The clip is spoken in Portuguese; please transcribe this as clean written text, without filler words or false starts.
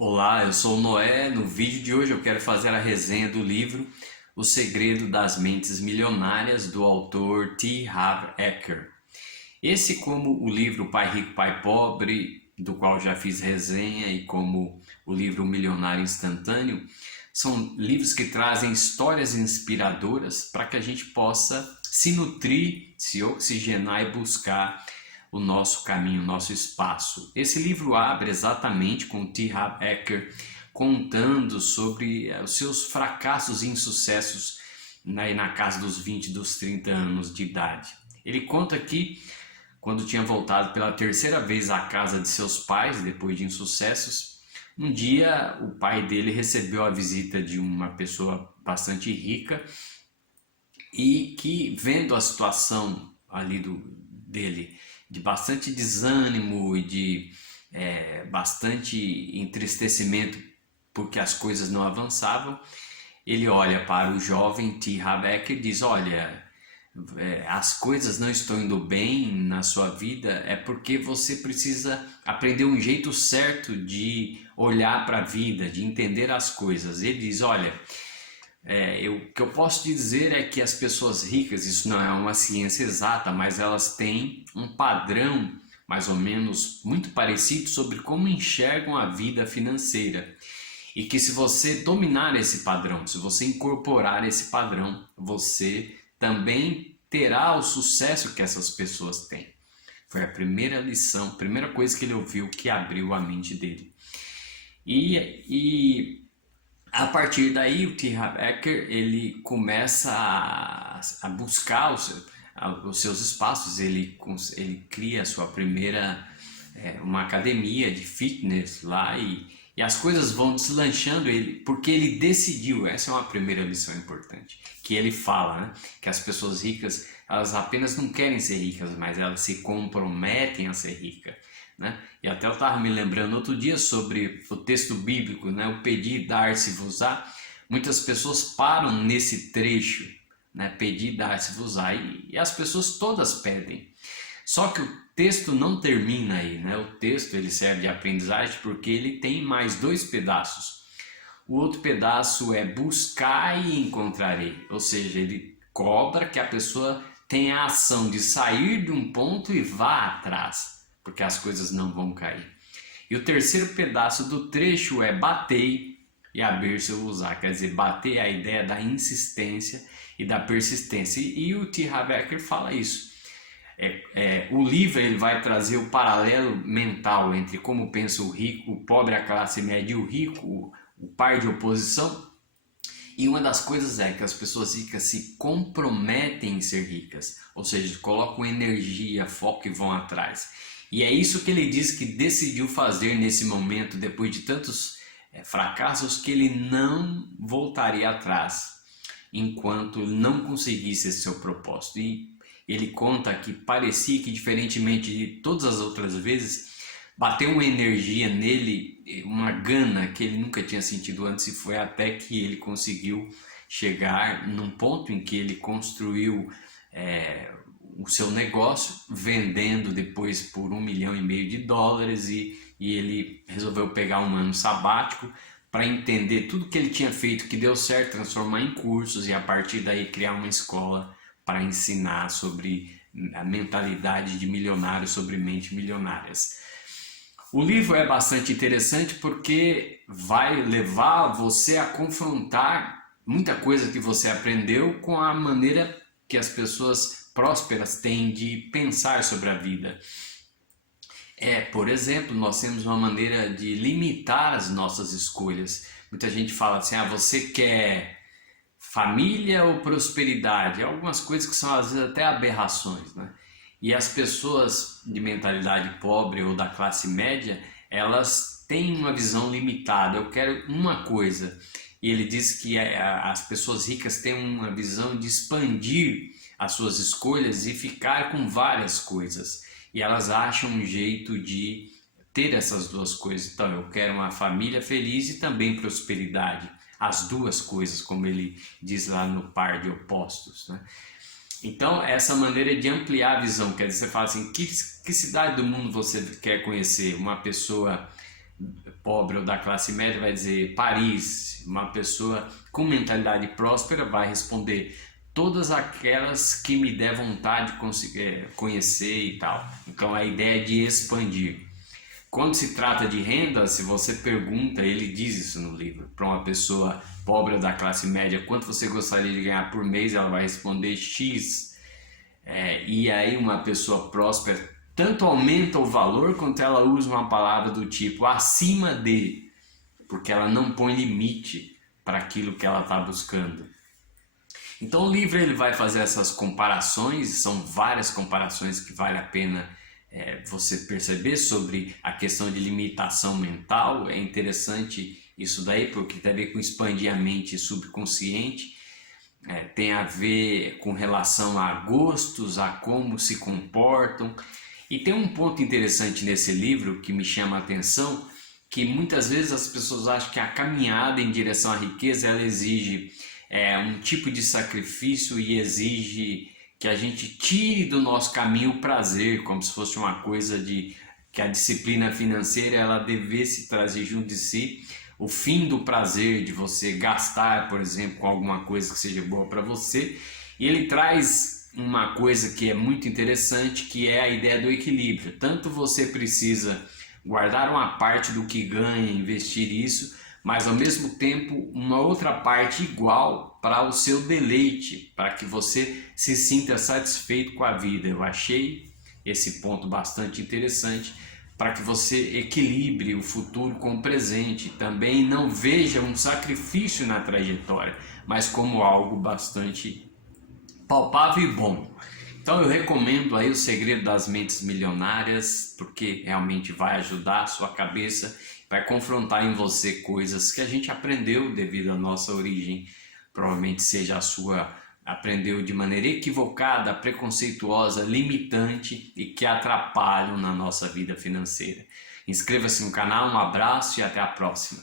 Olá, eu sou o Noé. No vídeo de hoje eu quero fazer a resenha do livro O Segredo das Mentes Milionárias, do autor T. Harv Eker. Esse, como o livro Pai Rico, Pai Pobre, do qual já fiz resenha, e como o livro Milionário Instantâneo, são livros que trazem histórias inspiradoras para que a gente possa se nutrir, se oxigenar e buscar o nosso caminho, o nosso espaço. Esse livro abre exatamente com o T. Harv Eker contando sobre os seus fracassos e insucessos na casa dos 20, dos 30 anos de idade. Ele conta que quando tinha voltado pela terceira vez à casa de seus pais, depois de insucessos, um dia o pai dele recebeu a visita de uma pessoa bastante rica e que, vendo a situação ali dele, de bastante desânimo e de bastante entristecimento porque as coisas não avançavam, ele olha para o jovem T. Harv Eker e diz: olha, as coisas não estão indo bem na sua vida, é porque você precisa aprender um jeito certo de olhar para a vida, de entender as coisas. Ele diz: olha, o que eu posso dizer é que as pessoas ricas, isso não é uma ciência exata, mas elas têm um padrão mais ou menos muito parecido sobre como enxergam a vida financeira. E que se você dominar esse padrão, se você incorporar esse padrão, você também terá o sucesso que essas pessoas têm. Foi a primeira lição, a primeira coisa que ele ouviu que abriu a mente dele. E a partir daí o T. Harv Eker ele começa a buscar os seus espaços. Ele cria a sua primeira uma academia de fitness lá, e as coisas vão deslanchando ele porque ele decidiu. Essa é uma primeira lição importante que ele fala, né? Que as pessoas ricas, elas apenas não querem ser ricas, mas elas se comprometem a ser ricas, né? E até eu estava me lembrando outro dia sobre o texto bíblico, né? O pedir, dar-se-vos-á. Muitas pessoas param nesse trecho, né? Pedir, dar-se-vos-á, e as pessoas todas pedem. Só que o texto não termina aí, né? O texto ele serve de aprendizagem porque ele tem mais dois pedaços. O outro pedaço é buscar e encontrarei, ou seja, ele cobra que a pessoa tenha a ação de sair de um ponto e vá atrás, porque as coisas não vão cair. E o terceiro pedaço do trecho é batei e abrir-se-vos-á, quer dizer, bater é a ideia da insistência e da persistência. E o T. Harv Eker fala isso. O livro ele vai trazer o paralelo mental entre como pensa o rico, o pobre, a classe média, e o rico, o par de oposição. E uma das coisas é que as pessoas ricas se comprometem em ser ricas, ou seja, colocam energia, foco e vão atrás. E é isso que ele diz que decidiu fazer nesse momento, depois de tantos fracassos, que ele não voltaria atrás enquanto não conseguisse esse seu propósito. E ele conta que parecia que, diferentemente de todas as outras vezes, bateu uma energia nele, uma gana que ele nunca tinha sentido antes, e foi até que ele conseguiu chegar num ponto em que ele construiu o seu negócio, vendendo depois por US$ 1,5 milhão, e ele resolveu pegar um ano sabático para entender tudo que ele tinha feito, que deu certo, transformar em cursos, e a partir daí criar uma escola para ensinar sobre a mentalidade de milionários, sobre mentes milionárias. O livro é bastante interessante porque vai levar você a confrontar muita coisa que você aprendeu com a maneira que as pessoas prósperas têm de pensar sobre a vida. Por exemplo, nós temos uma maneira de limitar as nossas escolhas. Muita gente fala assim: você quer família ou prosperidade? Algumas coisas que são às vezes até aberrações, né? E as pessoas de mentalidade pobre ou da classe média, elas têm uma visão limitada. Eu quero uma coisa. E ele diz que as pessoas ricas têm uma visão de expandir as suas escolhas e ficar com várias coisas. E elas acham um jeito de ter essas duas coisas. Então, eu quero uma família feliz e também prosperidade. As duas coisas, como ele diz lá no Par de Opostos, né? Então, essa maneira de ampliar a visão, quer dizer, você fala assim: que cidade do mundo você quer conhecer? Uma pessoa pobre ou da classe média vai dizer Paris. Uma pessoa com mentalidade próspera vai responder todas aquelas que me der vontade de conhecer e tal. Então a ideia é de expandir. Quando se trata de renda, se você pergunta, ele diz isso no livro, para uma pessoa pobre ou da classe média, quanto você gostaria de ganhar por mês, ela vai responder X. E aí uma pessoa próspera tanto aumenta o valor quanto ela usa uma palavra do tipo acima de, porque ela não põe limite para aquilo que ela está buscando. Então o livro ele vai fazer essas comparações, são várias comparações que vale a pena você perceber sobre a questão de limitação mental. É interessante isso daí porque tem a ver com expandir a mente subconsciente, tem a ver com relação a gostos, a como se comportam. E tem um ponto interessante nesse livro que me chama a atenção, que muitas vezes as pessoas acham que a caminhada em direção à riqueza ela exige um tipo de sacrifício e exige que a gente tire do nosso caminho o prazer, como se fosse uma coisa de que a disciplina financeira ela devesse trazer junto de si o fim do prazer de você gastar, por exemplo, com alguma coisa que seja boa para você. E ele traz uma coisa que é muito interessante, que é a ideia do equilíbrio. Tanto você precisa guardar uma parte do que ganha, investir isso, mas ao mesmo tempo uma outra parte igual para o seu deleite, para que você se sinta satisfeito com a vida. Eu achei esse ponto bastante interessante, para que você equilibre o futuro com o presente, também não veja um sacrifício na trajetória, mas como algo bastante palpável e bom. Então eu recomendo aí O Segredo das Mentes Milionárias, porque realmente vai ajudar a sua cabeça, vai confrontar em você coisas que a gente aprendeu devido à nossa origem, provavelmente seja a sua, aprendeu de maneira equivocada, preconceituosa, limitante e que atrapalham na nossa vida financeira. Inscreva-se no canal, um abraço e até a próxima.